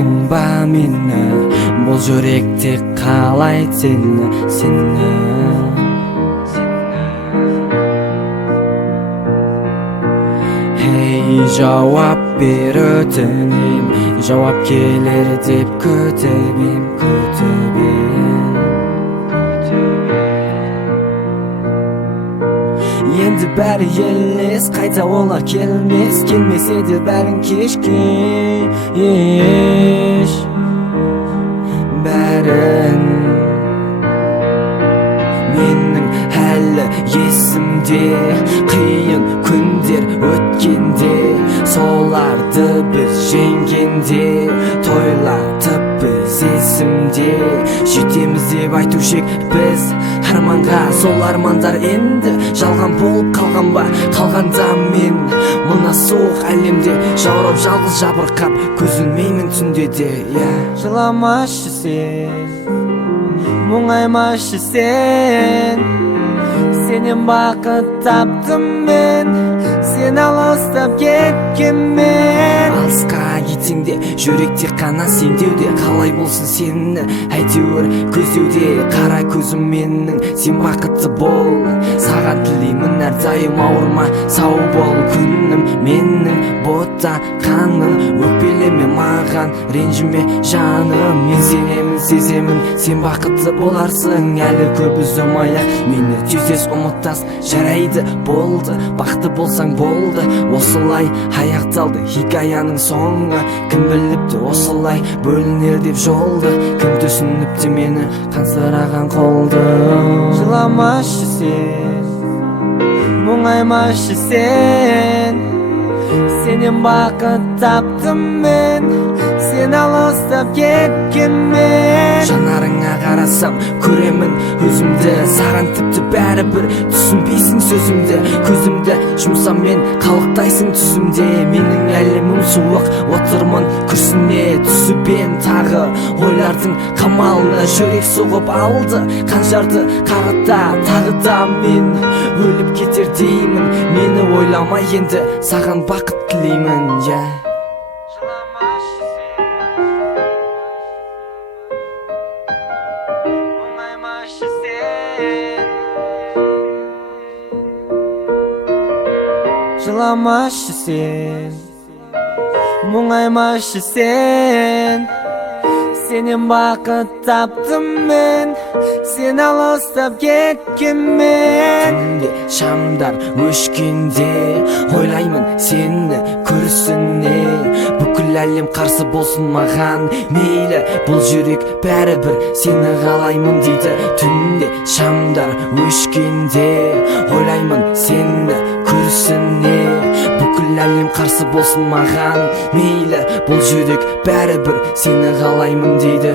білесің ба мені, бұл жүректе қалайды сені. Hey, жауап бер өтінем, жауап келер деп күтемін. Енді бәрі елес, қайта олар келмес, келмесе де бәрін кешкеш. Бәрін менің әлі есімде, қиын күндер өткенде, соларды біз жеңгенде, тойлатып біз есімде. Жетеміз деп айтушы ек біз арманға, сол армандар енді жалған болып қалған ба? Қалғанда мен мына суық әлемде жаурап жалғыз жабырқап көз ілмеймін түнде де. Жыламашы сен, мұңаймашы сен, сенен бақыт таптым мен, сен алыстап кеткенмен. Алысқа кетсең де жүректе қана сендеуде, қалай болсын сені әйтеуір көздеуде. Қара көзім менің, сен бақытты бол, саған тілеймін әрдайым ауырма, сау бол күнім менің. Бота қаным, өкпелеме маған, ренжіме жаным. Мен сенемін, сеземін, сен бақытты боларсың. Әлі көп ұзамай-ақ мені тез ұмыттас, жарайды болды, бақытты болсаң болды. Осылай аяқталды хикаяның соңы, кім біліпті осылай бөлінер деп жолды, кім түсініпті мені қансыраған қолды. Жыламашы сен, мұңаймашы сен, сенен бақыт таптым мен, сен алыстап кеткенмен. Жанарыңа қарасам көремін өзімді, саған тіпті бәрібір түсінбейсің сөзімді. Көзімді жұмсам мен қалықтайсың түсімде, менің әлемім суық, отырмын күрсіне түсіп ем тағы. Ойлардың қамалына жүрек соғып алды, қанжарды қағыта тағы да мен өліп кетер деймін. Мені ойламай енді саған бақыт тілеймін. Жыламашы сен, мұңаймашы сен, сенен бақыт таптым мен, сен алыстап кеткенмен. Түнде шамдар өшкенде ойлаймын сені күрсіне, бүкіл әлем қарсы болсын маған мейлі, бұл жүрек бәрібір сені қалаймын дейді. Түнде шамдар өшкенде ойлаймын сені күрсіне, бүкіл әлем қарсы болсын маған мейлі, бұл жүрек бәрібір сені қалаймын дейді.